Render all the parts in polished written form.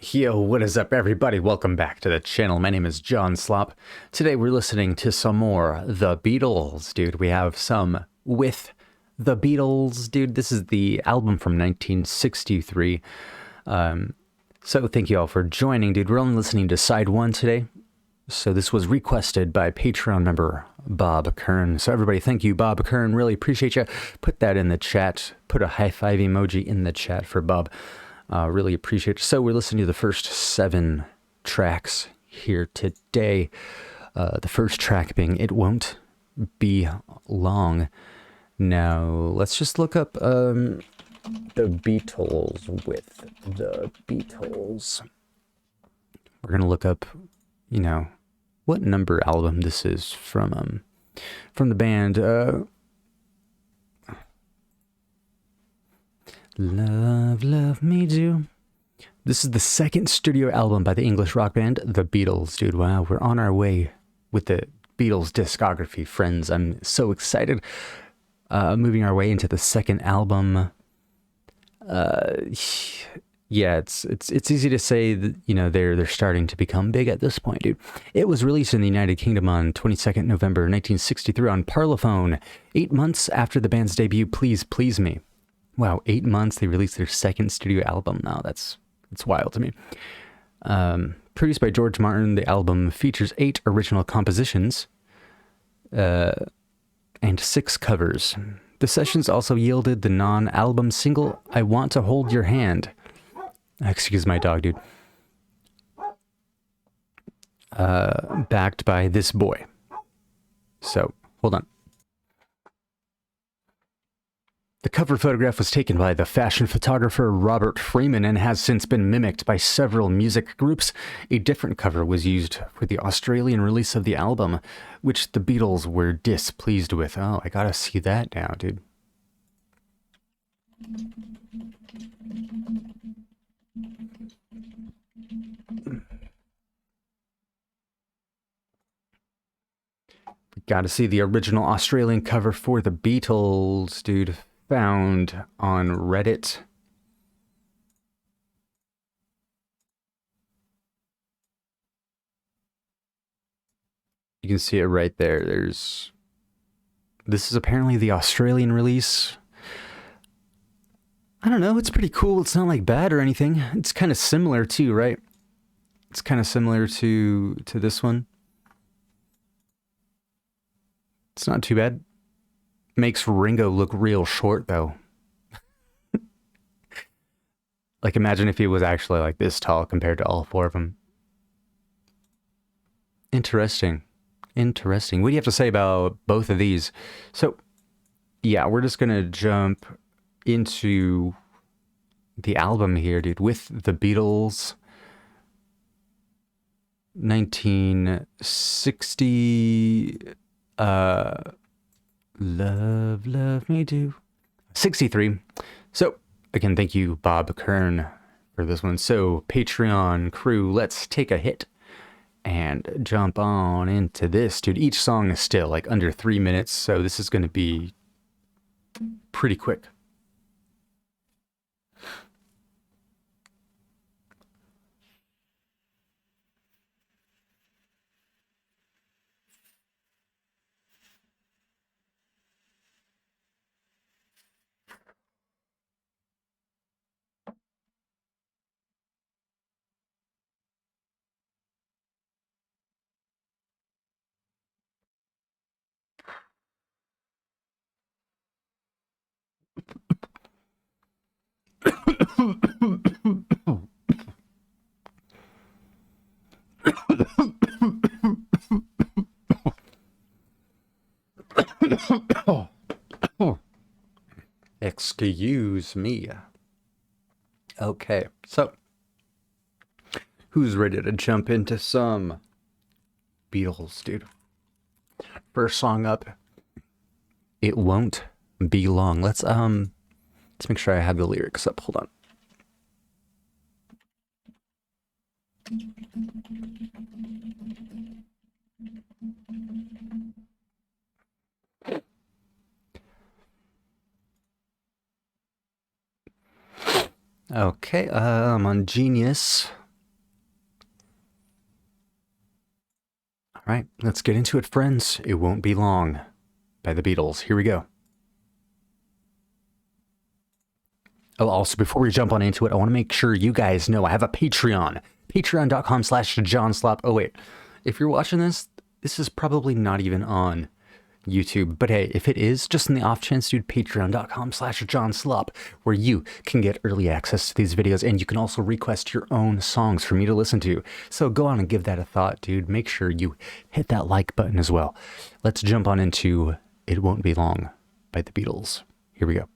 Yo, what is up, everybody? Welcome back to the channel. My name is John Slop. Today we're listening to some more The Beatles, dude. We have some with The Beatles, dude. This is the album from 1963. So thank you all for joining, dude. We're only listening to side one today. So this was requested by Patreon member Bob Kern. So everybody, thank you, Bob Kern. Really appreciate you. Put that in the chat. Put a high five emoji in the chat for Bob. Really appreciate it. So we're listening to the first 7 tracks here today. The first track being It Won't Be Long. Now, let's just look up the Beatles with the Beatles. We're going to look up, you know, what number album this is from the band. Love, Love Me Do. This is the second studio album by the English rock band The Beatles, dude. Wow, we're on our way with the Beatles discography, friends. I'm so excited. Moving our way into the second album. Yeah, it's easy to say that, you know, they're starting to become big at this point, dude. It was released in the United Kingdom on 22nd November 1963 on Parlophone, 8 months after the band's debut, Please Please Me. Wow, 8 months they released their second studio album now. That's wild to me. Produced by George Martin, the album features 8 original compositions and 6 covers. The sessions also yielded the non-album single, I Want to Hold Your Hand. Excuse my dog, dude. Backed by This Boy. So, hold on. The cover photograph was taken by the fashion photographer Robert Freeman and has since been mimicked by several music groups. A different cover was used for the Australian release of the album, which the Beatles were displeased with. Oh, I gotta see that now, dude. We gotta see the original Australian cover for the Beatles, dude. Found on Reddit. You can see it right there. This is apparently the Australian release. I don't know, it's pretty cool. It's not like bad or anything. It's kind of similar too, right? It's kind of similar to this one. It's not too bad. Makes Ringo look real short, though. Like, imagine if he was actually like this tall compared to all 4 of them. Interesting. Interesting. What do you have to say about both of these? So, yeah, we're just gonna jump into the album here, dude, with the Beatles. 1960. Love, Love Me Do. 63. So, again, thank you, Bob Kern, for this one. So, Patreon crew, let's take a hit and jump on into this. Dude, each song is still like under 3 minutes, so this is going to be pretty quick. Excuse me. Okay, so who's ready to jump into some Beatles, dude? First song up, It Won't Be Long. Let's make sure I have the lyrics up. Hold on. Okay, I'm on Genius. All right, let's get into it, friends. It Won't Be Long by the Beatles. Here we go. Oh, also, before we jump on into it, I want to make sure you guys know I have a Patreon. Patreon.com/JohnSlop. Oh, wait. If you're watching this, this is probably not even on YouTube. But hey, if it is, just in the off chance, dude, patreon.com/JohnSlop, where you can get early access to these videos, and you can also request your own songs for me to listen to. So go on and give that a thought, dude. Make sure you hit that like button as well. Let's jump on into It Won't Be Long by the Beatles. Here we go.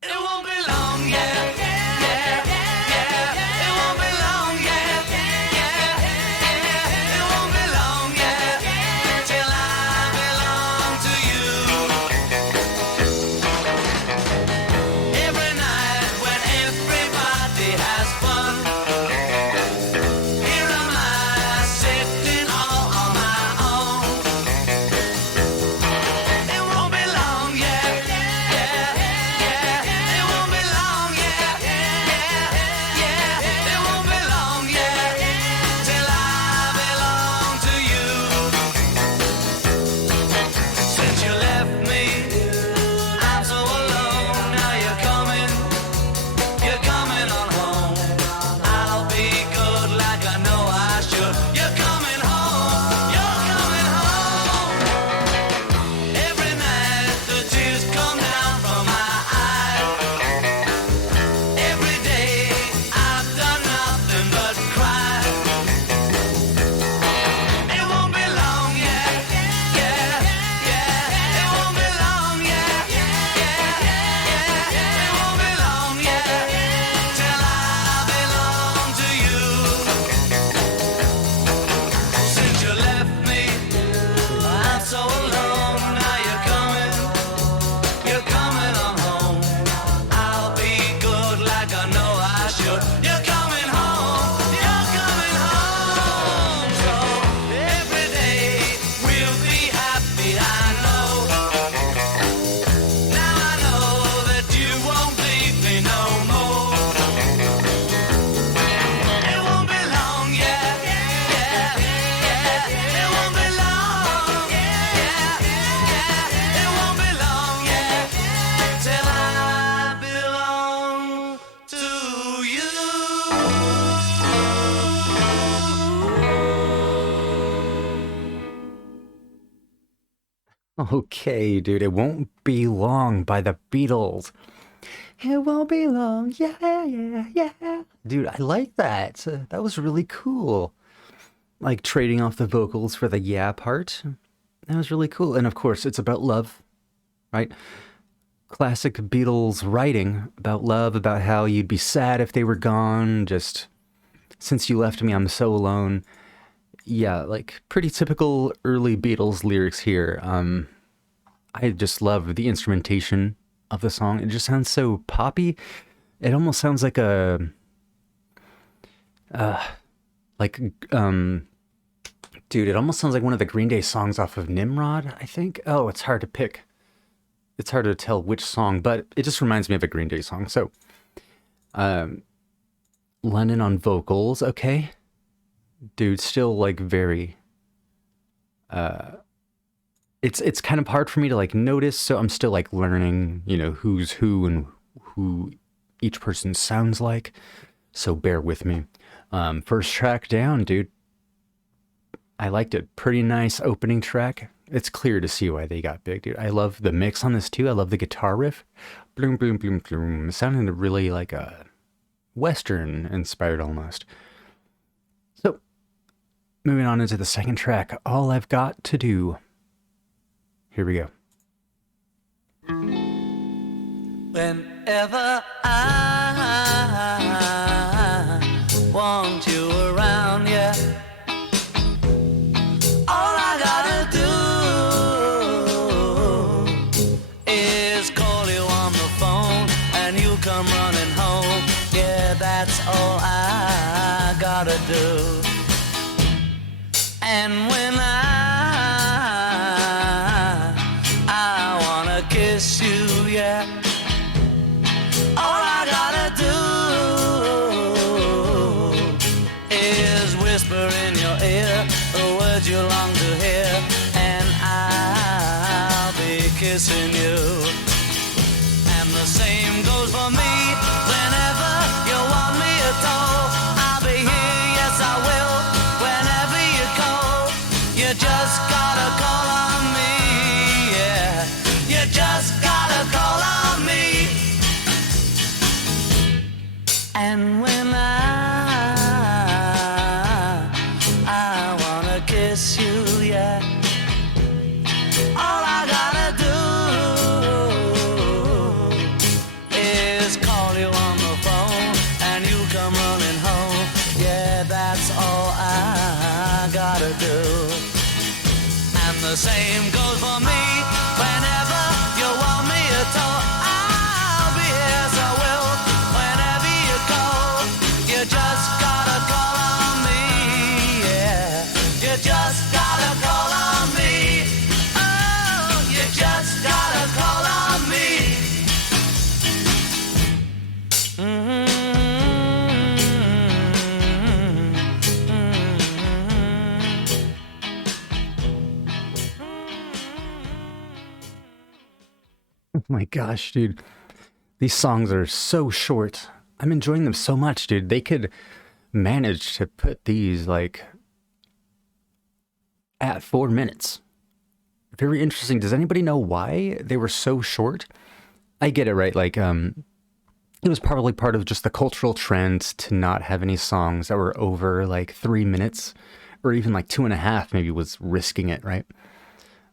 It won't be long, yeah, yeah, yeah, yeah. It won't be long, yeah, yeah, yeah. It won't be long, yeah, till I belong to you. Every night when everybody has fun, here am I sitting all on my own. It won't be long, yeah, yeah, yeah. It won't be long, yeah, yeah, yeah. It won't be long, yeah, till I belong to you. Since you left me, I'm so alone. Now you're coming on home. I'll be good like I know I should. You're coming home, you're coming home. Every night the tears come down from my eyes. Every day I've done nothing but cry. It won't be long, yeah, yeah, yeah. It won't be long, yeah, yeah, yeah. It won't be long, yeah, till I belong to you. Since you left me, I'm so alone. Now you're coming on home. I'll be good like I know I should. You're coming home, you're coming home. So every day we'll be happy, I know. Now I know that you won't leave me no more. It won't be long, yeah, yeah, yeah. It won't be long, yeah, yeah. It won't be long, yeah, till I belong to you. Okay, dude, It Won't Be Long by the Beatles. It won't be long, yeah, yeah, yeah. Dude, I like that. That was really cool. Like trading off the vocals for the yeah part. That was really cool. And of course, it's about love, right? Classic Beatles writing about love, about how you'd be sad if they were gone. Just, since you left me, I'm so alone. Yeah, like pretty typical early Beatles lyrics here. I just love the instrumentation of the song. It just sounds so poppy. It almost sounds like a, dude, it almost sounds like one of the Green Day songs off of Nimrod, I think. Oh, it's hard to pick. It's hard to tell which song, but it just reminds me of a Green Day song. So, Lennon on vocals, okay. Dude, still like very, it's kind of hard for me to like notice, so I'm still like learning, you know, who's who and who each person sounds like, so bear with me. First track down, dude. I liked it. Pretty nice opening track. It's clear to see why they got big, dude. I love the mix on this too. I love the guitar riff. Bloom, bloom, bloom, bloom. It sounded really like a Western inspired almost. So, moving on into the second track, All I've Got to Do. Here we go. Whenever I want you around, yeah, all I gotta do is call you on the phone and you come running home. Yeah, that's all I gotta do. And when I wanna kiss you, yeah, all I gotta do is whisper whisper in your ear the words you long to hear, and I'll be kissing you. And the same goes for me. Whenever you want me at all, I'll be here, yes I will. Whenever you call, you just gotta call on me, yeah. You just gotta call on me. And when I wanna kiss you, yeah, all I gotta do is call you on the phone and you come running home. Yeah, that's all I gotta do. And the same goes for me. Whenever you want me at all, I'll be here, so I will. Whenever you call, you just gotta call on me, yeah. You just gotta call on me. Oh, you just gotta call on me. Oh my gosh, dude. These songs are so short. I'm enjoying them so much, dude. They could manage to put these like at 4 minutes. Very interesting. Does anybody know why they were so short? I get it, right? Like, it was probably part of just the cultural trend to not have any songs that were over like 3 minutes, or even like 2.5 maybe was risking it, right?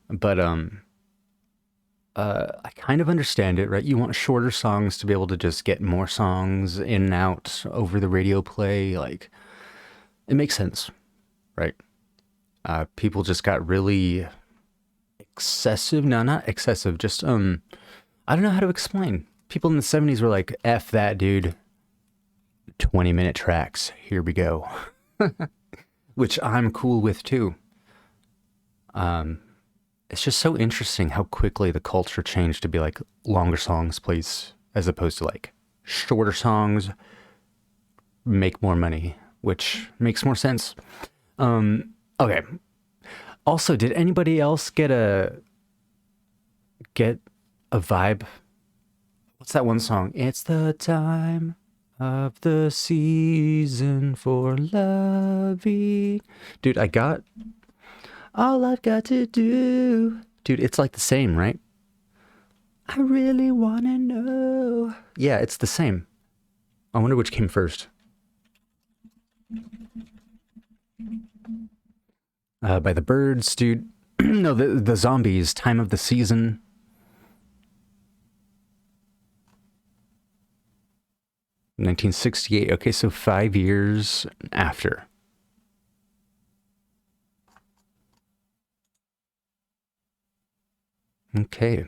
But I kind of understand it, right? You want shorter songs to be able to just get more songs in and out over the radio play. Like, it makes sense, right? People just got really excessive. No, not excessive. Just, I don't know how to explain. People in the 70s were like, F that, dude. 20-minute tracks. Here we go. Which I'm cool with, too. It's just so interesting how quickly the culture changed to be like longer songs, please, as opposed to like shorter songs, make more money, which makes more sense. Okay. Also, did anybody else get a vibe? What's that one song? It's the time of the season for loving. Dude, I got all I've got to do. Dude, it's like the same, right? I really want to know. Yeah, it's the same. I wonder which came first. By the Birds, dude. No, the Zombies, Time of the Season. (1968). Okay, so 5 years after. Okay.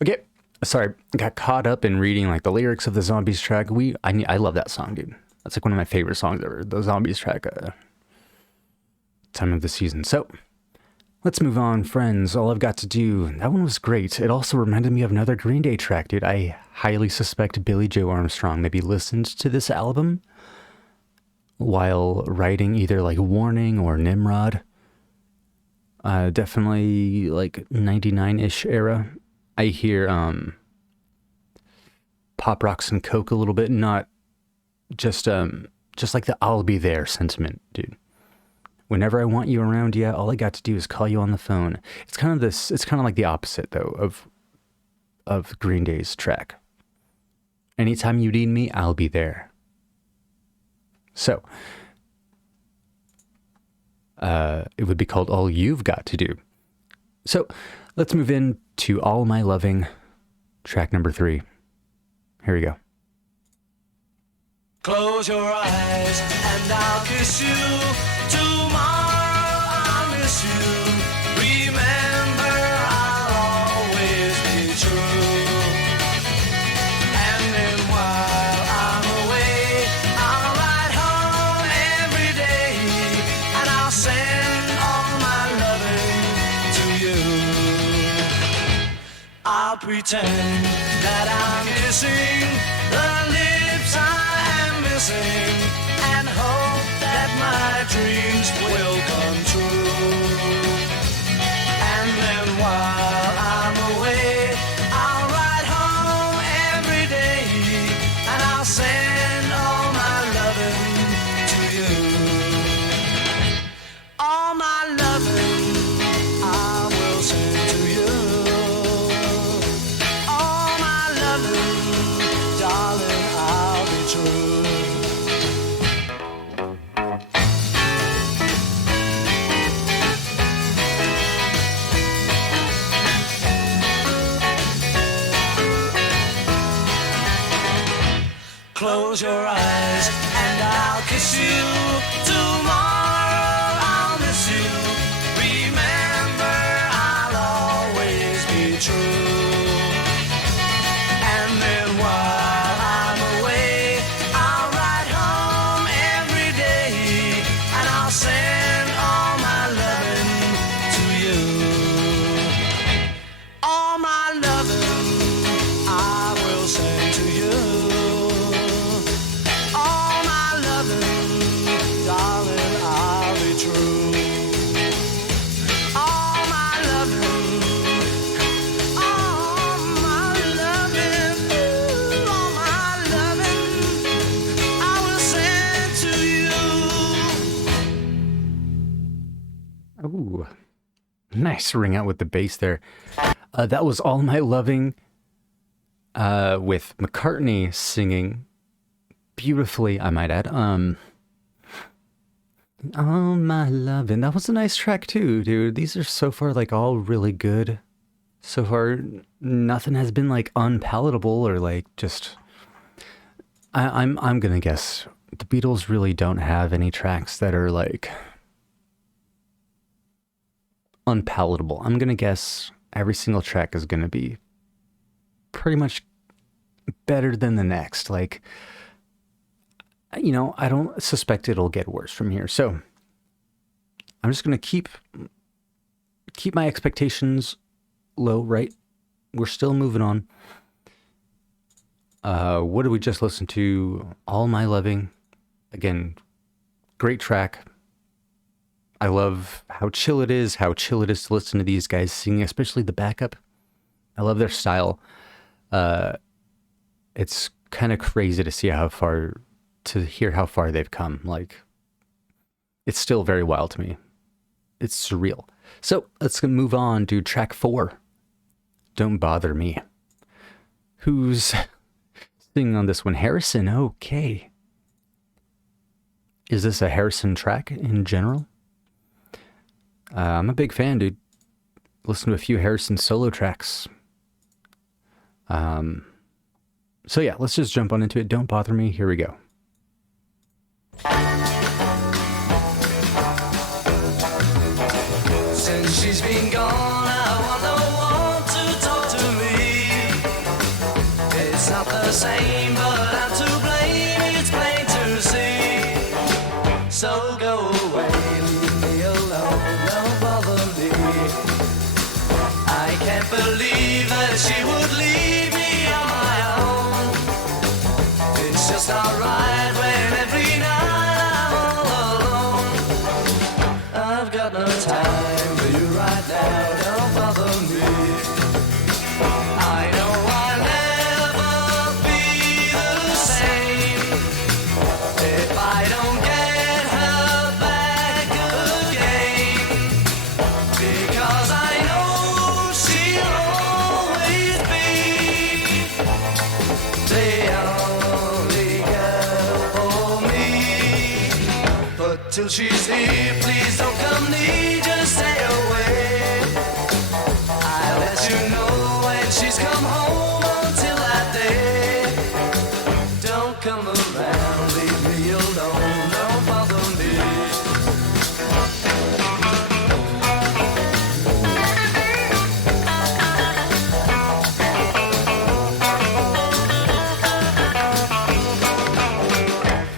Okay. Sorry, got caught up in reading like the lyrics of the Zombies track. I love that song, dude. That's like one of my favorite songs ever. The Zombies track, Time of the Season. So, let's move on, friends. All I've Got to Do. That one was great. It also reminded me of another Green Day track, dude. I highly suspect Billy Joe Armstrong maybe listened to this album while writing either like Warning or Nimrod. Definitely like 99-ish era. I hear Pop Rocks and Coke a little bit, not just like the I'll be there sentiment, dude. Whenever I want you around, yeah, all I got to do is call you on the phone. It's kind of like the opposite though of Green Day's track. Anytime you need me, I'll be there. So, it would be called All You've Got to Do. So, let's move into All My Loving, track number 3. Here we go. Close your eyes and I'll kiss you. Tomorrow I'll miss you. Remember, I'll always be true. And then while I'm away, I'll ride home every day, and I'll send all my loving to you. I'll pretend that I'm kissing the lips I am missing and hope that my dreams will come true. And then while I'm away, I'll ride home every day and I'll send all my loving to you. All my loving I will send to you. All my loving, darling, I'll be true. Close your eyes and I'll kiss you. Tomorrow I'll miss you. Remember, I'll always be true. And then while I'm away, I'll ride home every day and I'll send all my loving to you. All my loving I will send to you. All my loving, darling, I'll be true. All my loving, all my loving, ooh, all my loving, I will send to you. Ooh, nice ring out with the bass there. That was All My Loving with McCartney singing beautifully, I might add. All My Loving. That was a nice track too, dude. These are so far like all really good. So far, nothing has been like unpalatable or like just. I'm gonna guess the Beatles really don't have any tracks that are like unpalatable. I'm gonna guess every single track is gonna be pretty much better than the next. Like, you know, I don't suspect it'll get worse from here. So I'm just gonna keep my expectations low, right? We're still moving on. What did we just listen to? All My Loving. Again, great track. I love how chill it is to listen to these guys singing, especially the backup. I love their style. It's kind of crazy to see to hear how far they've come. Like, it's still very wild to me. It's surreal. So let's move on to track 4. Don't Bother Me. Who's singing on this one? Harrison. Okay. Is this a Harrison track in general? I'm a big fan, dude. Listen to a few Harrison solo tracks. So yeah, let's just jump on into it. Don't Bother Me. Here we go. Since she's been gone, I want no one to talk to me. It's not the same, but I'm to blame. It's plain to see. So go away, leave me alone, don't bother me. I can't believe that she would leave me on my own. It's just alright when every night I'm all alone. I've got no time for you right now, don't bother me. I know I'll never be the same if I don't get her back again, because I know she'll always be the only girl for me. But till she's here, please don't come near, just stay away. I'll let you know when she's come home. Until that day, don't come around, leave me alone, don't bother me.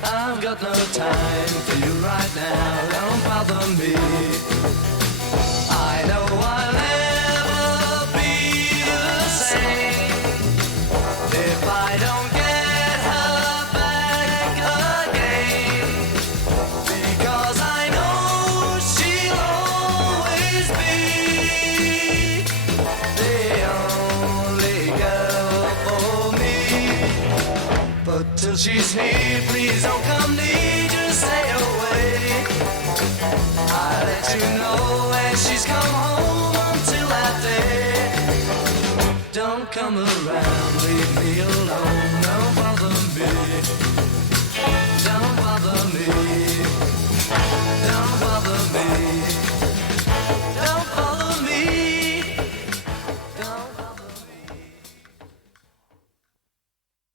I've got no time for you right now, don't bother me. till she's here. Please don't come near, just stay away. I let you know when she's come home until that day. Don't come around, leave me alone. Don't bother me. Don't bother me. Don't bother me. Don't bother me. Don't bother me.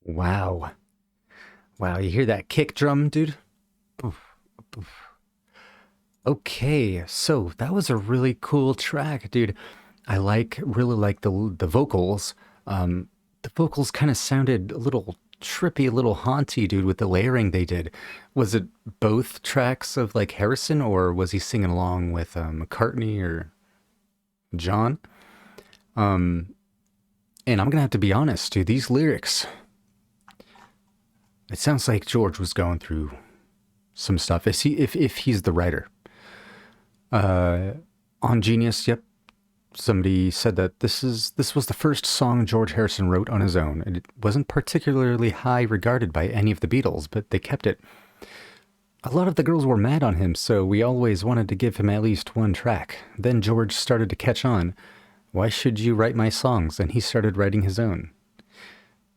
Wow. Wow, you hear that kick drum, dude? Oof, oof. Okay, so that was a really cool track, dude. I really like the vocals. The vocals kind of sounded a little trippy, a little haunty, dude, with the layering they did. Was it both tracks of like Harrison, or was he singing along with McCartney or John? And I'm gonna have to be honest, dude. These lyrics, it sounds like George was going through some stuff. If he's the writer. On Genius, yep. Somebody said that this was the first song George Harrison wrote on his own, and it wasn't particularly high regarded by any of the Beatles, but they kept it. A lot of the girls were mad on him, so we always wanted to give him at least one track. Then George started to catch on. Why should you write my songs? And he started writing his own.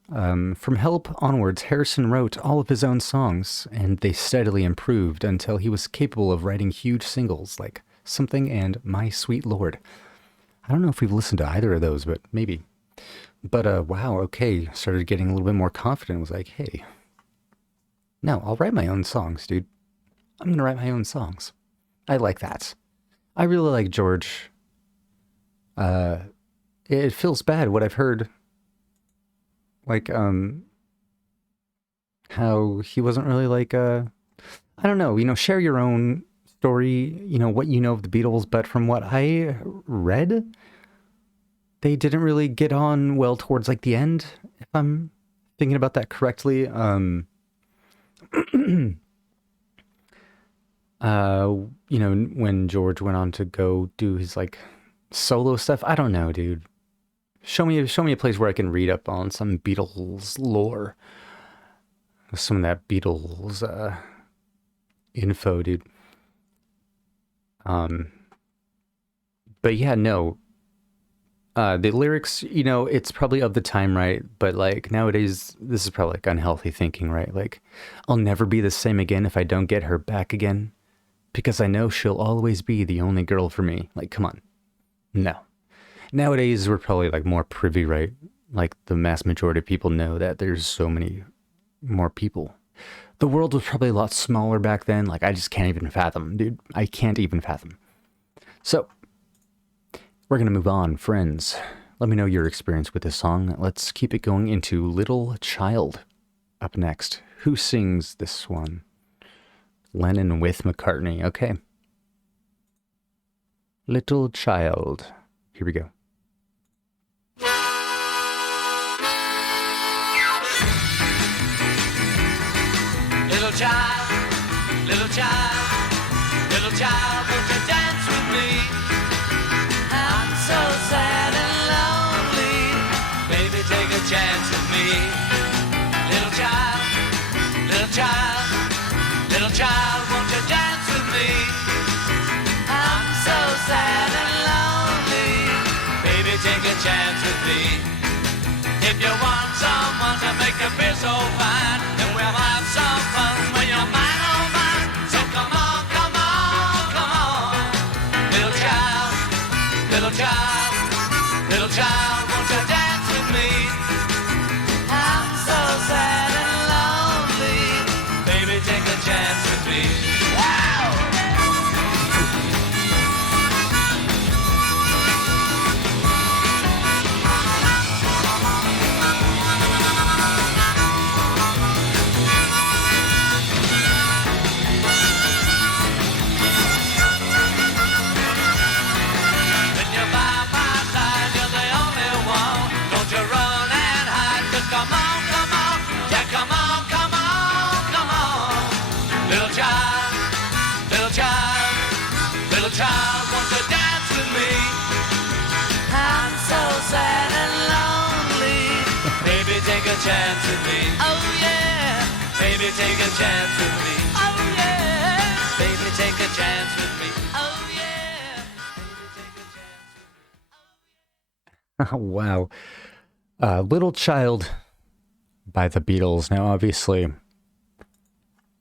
From Help onwards, Harrison wrote all of his own songs, and they steadily improved until he was capable of writing huge singles like Something and My Sweet Lord. I don't know if we've listened to either of those, but maybe. But wow, okay, started getting a little bit more confident. Was like, hey, no, I'll write my own songs, dude. I'm gonna write my own songs. I like that. I really like George. It feels bad what I've heard. Like, how he wasn't really like, I don't know, share your own story, what you know of the Beatles, but from what I read, they didn't really get on well towards like the end, if I'm thinking about that correctly. When George went on to go do his like solo stuff, I don't know, dude. Show me a place where I can read up on some Beatles lore. Some of that Beatles info, dude. But yeah, no. The lyrics, it's probably of the time, right? But like nowadays, this is probably like unhealthy thinking, right? Like, I'll never be the same again if I don't get her back again. Because I know she'll always be the only girl for me. Like, come on. No. Nowadays, we're probably like more privy, right? Like the mass majority of people know that there's so many more people. The world was probably a lot smaller back then. Like, I just can't even fathom, dude. I can't even fathom. So, we're going to move on, friends. Let me know your experience with this song. Let's keep it going into Little Child. Up next. Who sings this one? Lennon with McCartney. Okay. Little Child. Here we go. Little child, little child, little child, won't you dance with me? I'm so sad and lonely, baby, take a chance with me. Little child, little child, little child, won't you dance with me? I'm so sad and lonely, baby, take a chance with me. If you want someone to make you feel so fine, then we'll have some fun when you're mine, oh mine. So come on, come on, come on. Little child, little child, little child, won't you dance with me? I'm so sad and lonely, baby, take a chance with me. Wow! Come on, come on, yeah, come on, come on, come on. Little child, little child, little child, won't you dance with me? I'm so sad and lonely, baby, take a chance with me. Oh yeah. Baby, take a chance with me. Oh yeah. Baby, take a chance with me. Oh yeah. Baby, take a chance with me. Wow. Little Child by the Beatles. Now, obviously,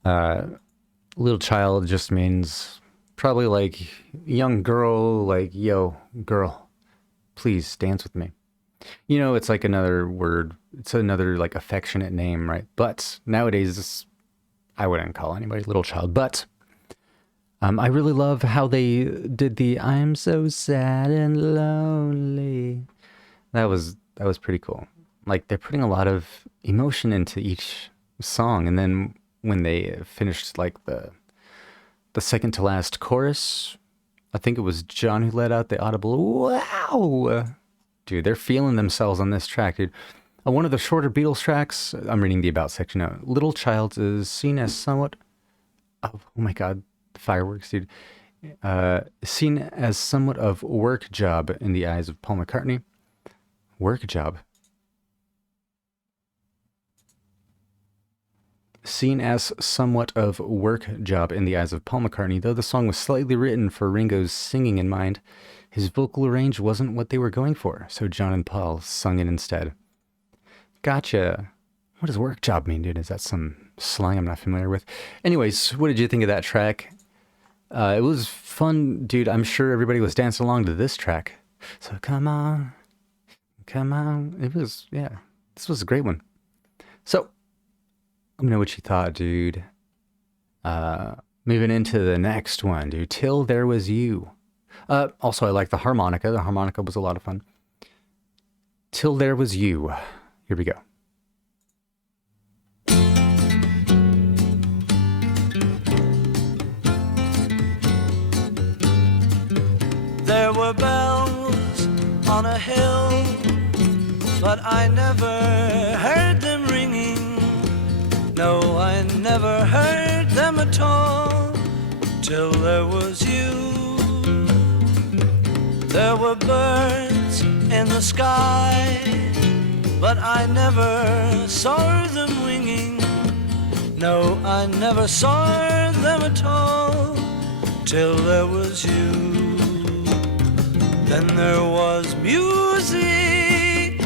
little child just means probably like young girl, like, yo, girl, please dance with me. You know, it's like another word. It's another like affectionate name, right? But nowadays, I wouldn't call anybody little child. But I really love how they did the "I'm so sad and lonely." That was pretty cool. Like they're putting a lot of emotion into each song, and then when they finished like the second to last chorus, I think it was John who let out the audible "wow." Dude, they're feeling themselves on this track, dude. One of the shorter Beatles tracks, I'm reading the About section now. Little Child is seen as somewhat, oh my God, fireworks, dude. Seen as somewhat of work job in the eyes of Paul McCartney. Work job. Seen as somewhat of work job in the eyes of Paul McCartney, though the song was slightly written for Ringo's singing in mind, his vocal range wasn't what they were going for, so John and Paul sung it instead. Gotcha. What does work job mean, dude? Is that some slang I'm not familiar with? Anyways, what did you think of that track? It was fun, dude. I'm sure everybody was dancing along to this track. So come on. Come on. It was, yeah. This was a great one. So, let me know what you thought, dude. Moving into the next one, dude. Till There Was You. Also, I like the harmonica. The harmonica was a lot of fun. Till There Was You. Here we go. There were bells on a hill, but I never heard them ringing. No, I never heard them at all, till there was you. There were birds in the sky, but I never saw them winging. No, I never saw them at all, till there was you. Then there was music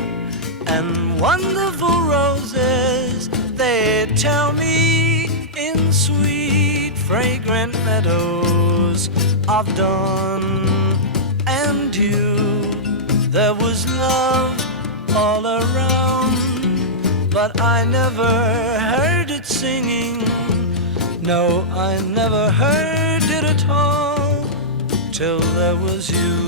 and wonderful roses, they tell me, in sweet fragrant meadows of dawn and dew. There was love all around, but I never heard it singing. No, I never heard it at all, till there was you.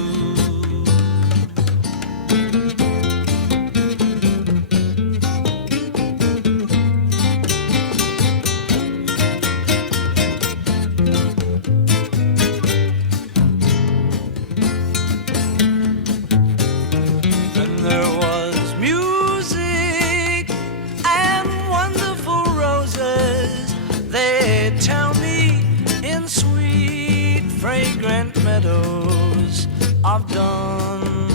Meadows of dawn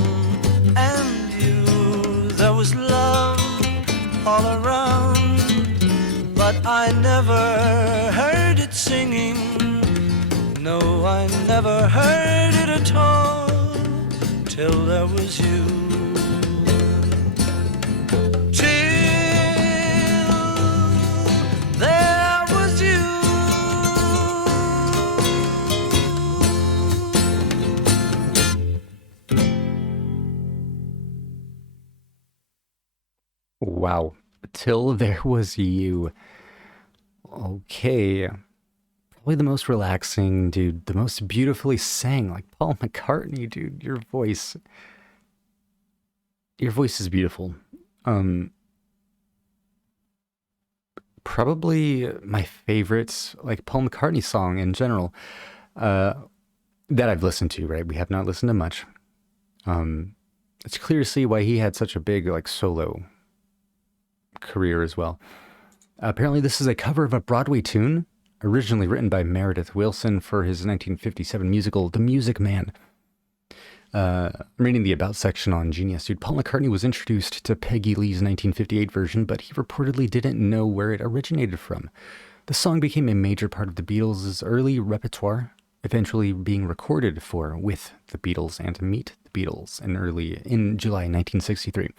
and you. There was love all around, but I never heard it singing. No, I never heard it at all, till there was you. Wow. Till There Was You. Okay. Probably the most relaxing, dude. The most beautifully sang. Like Paul McCartney, dude. Your voice is beautiful. Probably my favorite, like Paul McCartney song in general, that I've listened to, right? We have not listened to much. It's clear to see why he had such a big, like, solo career as well. Apparently this is a cover of a Broadway tune originally written by Meredith Willson for his 1957 musical The Music Man. I'm reading the About section on Genius, dude. Paul McCartney was introduced to Peggy Lee's 1958 version, but he reportedly didn't know where it originated from. The song became a major part of the Beatles' early repertoire, eventually being recorded for With the Beatles and Meet the Beatles in July 1963.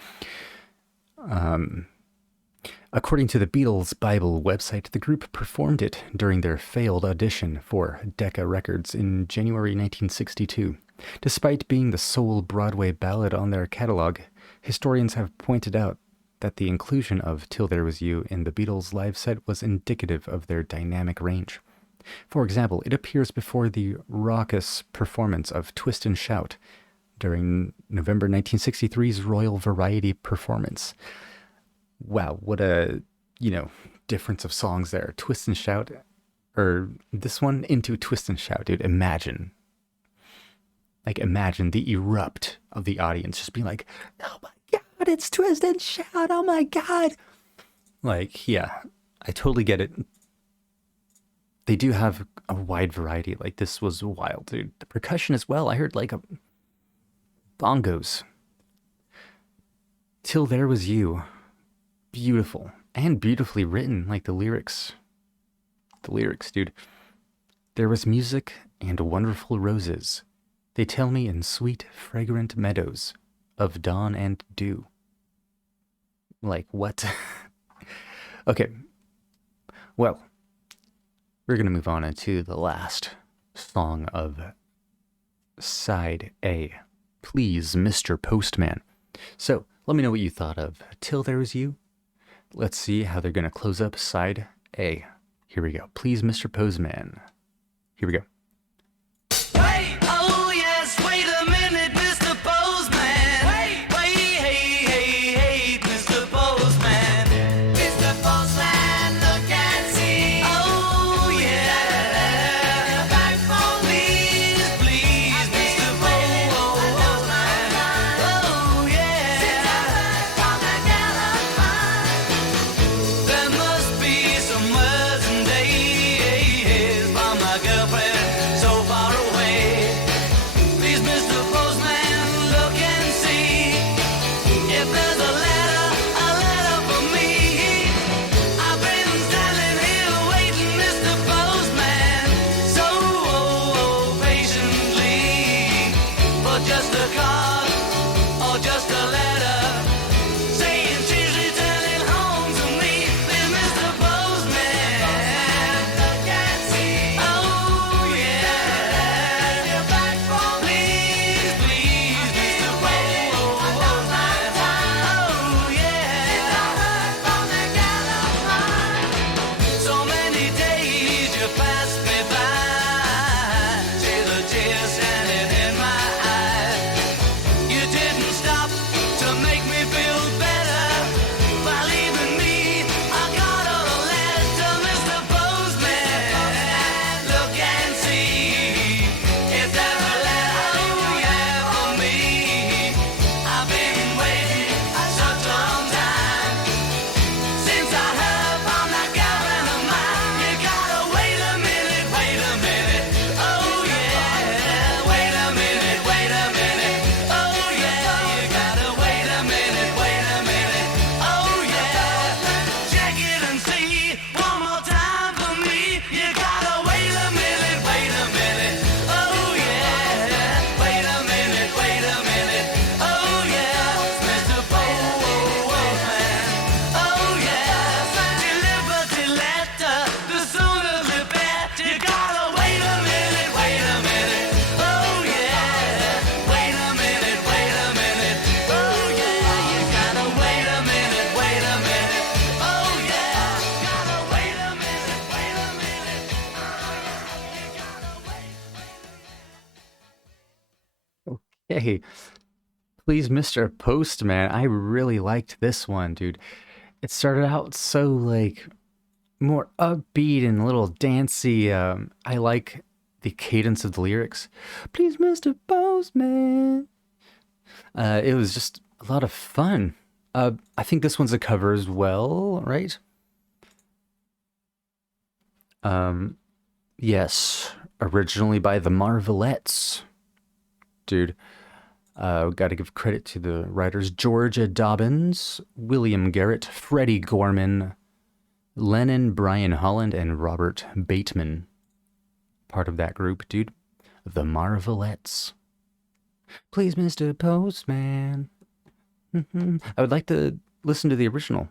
According to the Beatles Bible website, the group performed it during their failed audition for Decca Records in January 1962. Despite being the sole Broadway ballad on their catalog, historians have pointed out that the inclusion of Till There Was You in the Beatles' live set was indicative of their dynamic range. For example, it appears before the raucous performance of Twist and Shout during November 1963's Royal Variety performance. Wow, what a, difference of songs there. Twist and Shout, or this one into Twist and Shout, dude. Imagine the erupt of the audience just being like, oh my God, it's Twist and Shout, oh my God. Like, yeah, I totally get it. They do have a wide variety. Like, this was wild, dude. The percussion as well. I heard like bongos. Till There Was You. Beautiful. And beautifully written, like the lyrics. The lyrics, dude. There was music and wonderful roses. They tell me in sweet, fragrant meadows of dawn and dew. Like, what? Okay. Well, we're going to move on to the last song of Side A. Please, Mr. Postman. So, let me know what you thought of Till There Was You. Let's see how they're going to close up Side A. Here we go. Please, Mr. Postman. Here we go. Wait, oh yes, wait a minute, Mr. Postman. Wait, hey, Mr. Postman. Mr. Postman, look and see. Oh yeah, back for me, please, Mr. Postman. Oh yeah, there must be some words and days from my girlfriend so far away. Please, Mr. Postman, look and see if there's a letter for me. I've been standing here waiting, Mr. Postman, so patiently for just a card or just a letter saying she's returning home to me. Please, Mr. Postman, look and see. Oh yeah, you're back for please, Mr. Postman. Oh yeah, from the gallop. So many days you passed me by, see the tears standing in my eyes. You didn't stop to make me feel better by leaving me a card or a letter, Mr. Postman. Look and see if there's a letter for me. I've been waiting such a long time since I heard from that girlfriend of mine. You gotta wait a minute. Oh yeah, wait a minute. Oh yeah, you gotta wait a minute. Oh yeah, check it and see one more time for me. You gotta wait a minute. Oh yeah, wait a minute. Oh yeah, Mr. Postman. Oh yeah, deliver the letter, the sooner the better. You gotta wait a minute. Oh yeah, wait a minute. Oh yeah, you gotta wait a minute. Oh yeah, gotta wait a minute. Hey, please, Mr. Postman. I really liked this one, dude. It started out so, like, more upbeat and a little dancey. I like the cadence of the lyrics. Please, Mr. Postman. It was just a lot of fun. I think this one's a cover as well, right? Yes, originally by the Marvelettes. Dude, Got to give credit to the writers Georgia Dobbins, William Garrett, Freddie Gorman, Lennon, Brian Holland, and Robert Bateman. Part of that group, dude. The Marvelettes. Please, Mr. Postman. I would like to listen to the original.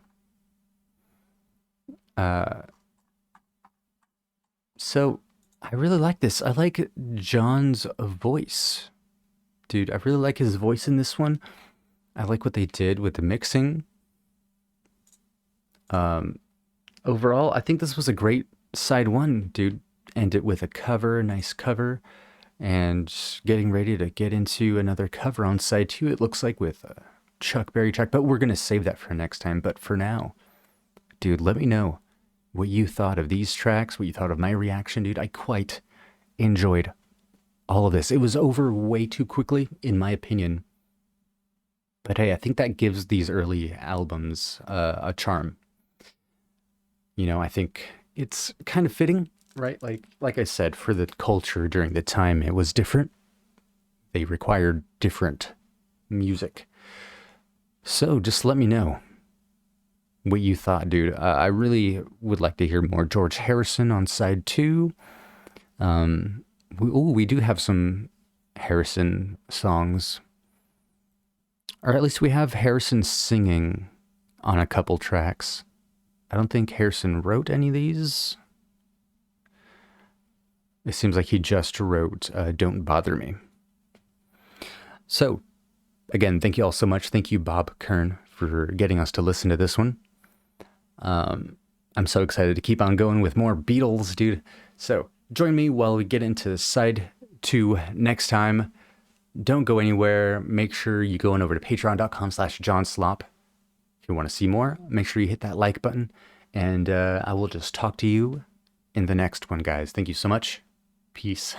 So, I really like this. I like John's voice. Dude, I really like his voice in this one. I like what they did with the mixing. Overall, I think this was a great side one, dude. End it with a cover, a nice cover. And getting ready to get into another cover on side two, it looks like, with a Chuck Berry track. But we're going to save that for next time. But for now, dude, let me know what you thought of these tracks, what you thought of my reaction, dude. I quite enjoyed all of this. It was over way too quickly, in my opinion. But hey, I think that gives these early albums a charm. You know, I think it's kind of fitting, right? Like I said, for the culture during the time, it was different. They required different music. So just let me know what you thought, dude. I really would like to hear more George Harrison on side two. We do have some Harrison songs. Or at least we have Harrison singing on a couple tracks. I don't think Harrison wrote any of these. It seems like he just wrote Don't Bother Me. So, again, thank you all so much. Thank you, Bob Kern, for getting us to listen to this one. I'm so excited to keep on going with more Beatles, dude. So, join me while we get into side two next time. Don't go anywhere. Make sure you go on over to patreon.com/JohnSlop. If you want to see more, make sure you hit that like button. And I will just talk to you in the next one, guys. Thank you so much. Peace.